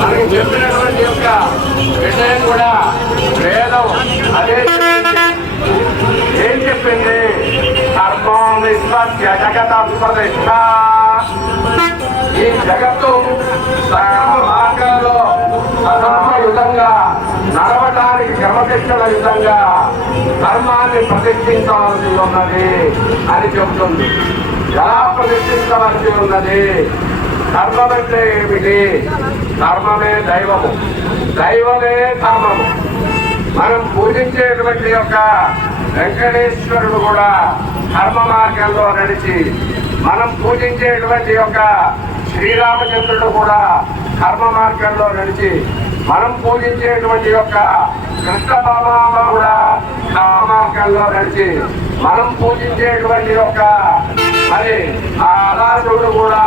మనకి చెప్పినటువంటి యొక్క విషయం కూడా వేదం అదే ఏం చెప్పింది? ధర్మం విశ్వస్య జగత ప్రతిష్ట. ఈ జగత్తు సక్రమ మార్గంలో సధర్మయుతంగా నడవటానికి క్రమశిక్షణ విధంగా ధర్మాన్ని ప్రతిష్ఠించవలసి ఉన్నది అని చెబుతుంది. ఎలా ప్రతిష్ఠించవలసి ఉన్నది? ధర్మం అంటే ఏమిటి? ధర్మమే దైవము, దైవమే ధర్మము. మనం పూజించేటువంటి యొక్క వెంకటేశ్వరుడు కూడా ధర్మ మార్గంలో నడిచి, మనం పూజించేటువంటి యొక్క శ్రీరామచంద్రుడు కూడా ధర్మ మార్గంలో నడిచి, మనం పూజించేటువంటి యొక్క కృష్ణ పరమాత్మ కూడా ధర్మ మార్గంలో నడిచి, మనం పూజించేటువంటి యొక్క మరి ఆ అలాసుడు కూడా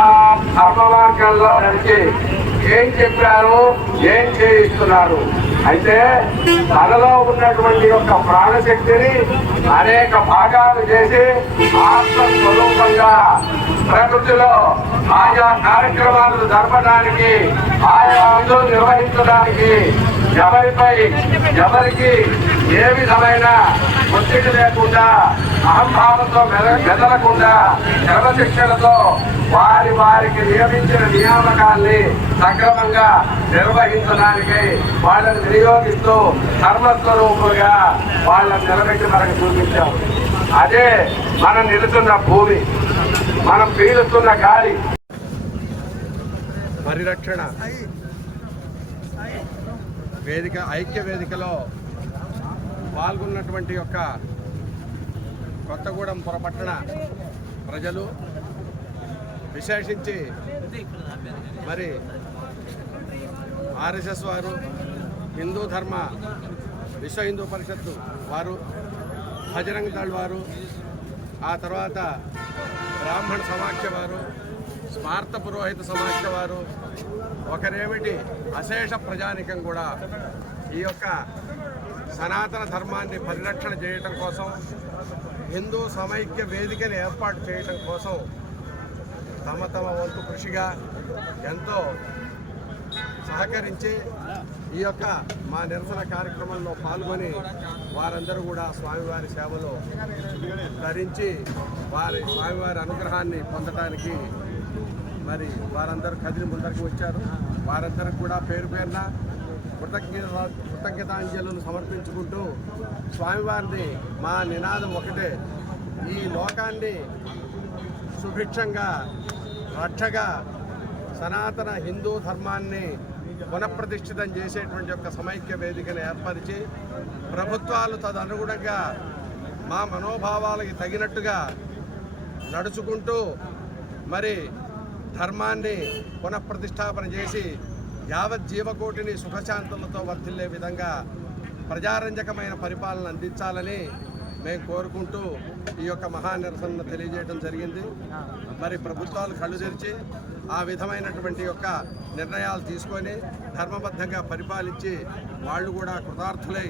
ధర్మ మార్గంలో నడిచి ఏం చెప్పారు, ఏం చేయిస్తున్నారు? అయితే తనలో ఉన్నటువంటి యొక్క ప్రాణశక్తిని అనేక భాగాలు చేసి ఆత్మస్వరూపంగా ప్రకృతిలో ఆయా కార్యక్రమాలను జరపడానికి, ఆయా విధులు నిర్వహించడానికి ఎవరికి ఏ విధమైన ఒత్తిడి లేకుండా, అహంభావంతో మెదలకుండా క్రమశిక్షణతో వారికి నియమించిన నియామకాల్ని సక్రమంగా నిర్వహించడానికి వాళ్ళని వినియోగిస్తూ ధర్మస్వరూపులుగా వాళ్ళని నిలబెట్టి మనకు చూపించాం. అదే మనం నిలుస్తున్న భూమి, మనం పీలుస్తున్న గాలి. పరిరక్షణ వేదిక, ఐక్య వేదికలో పాల్గొన్నటువంటి యొక్క కొత్తగూడెం పురపట్టణ ప్రజలు, విశేషించి మరి ఆర్ఎస్ఎస్ వారు, హిందూ ధర్మ విశ్వ హిందూ పరిషత్తు వారు, బజరంగ్ దళ్ వారు, ఆ తర్వాత బ్రాహ్మణ సమాఖ్య వారు, స్మార్త పురోహిత సమాఖ్య వారు, ఒకరేమిటి అశేష ప్రజానికం కూడా ఈ యొక్క సనాతన ధర్మాన్ని పరిరక్షణ చేయటం కోసం హిందూ సమైక్య వేదికను ఏర్పాటు చేయటం కోసం తమ వంతు కృషిగా ఎంతో సహకరించి ఈ యొక్క మా నిరసన కార్యక్రమంలో పాల్గొని వారందరూ కూడా స్వామివారి సేవలో ధరించి స్వామివారి అనుగ్రహాన్ని పొందడానికి మరి వారందరూ కదిలి ముందరికి వచ్చారు. వారందరికి కూడా పేరు పేరున కృతజ్ఞతాంజలులు సమర్పించుకుంటూ స్వామివారిని మా నినాదం ఒకటే, ఈ లోకాన్ని సుభిక్షంగా రక్షగా సనాతన హిందూ ధర్మాన్ని పునఃప్రతిష్ఠితం చేసేటువంటి యొక్క సమైక్య వేదికను ఏర్పరిచి ప్రభుత్వాలు తదనుగుణంగా మా మనోభావాలకి తగినట్టుగా నడుచుకుంటూ మరి ధర్మాన్ని పునఃప్రతిష్టాపన చేసి యావత్ జీవకోటిని సుఖశాంతులతో వర్ధిల్లే విధంగా ప్రజారంజకమైన పరిపాలన అందించాలని మేము కోరుకుంటూ ఈ యొక్క మహానిరసనను తెలియజేయడం జరిగింది. మరి ప్రభుత్వాలు కళ్ళు తెరిచి ఆ విధమైనటువంటి యొక్క నిర్ణయాలు తీసుకొని ధర్మబద్ధంగా పరిపాలించి వాళ్ళు కూడా కృతార్థులై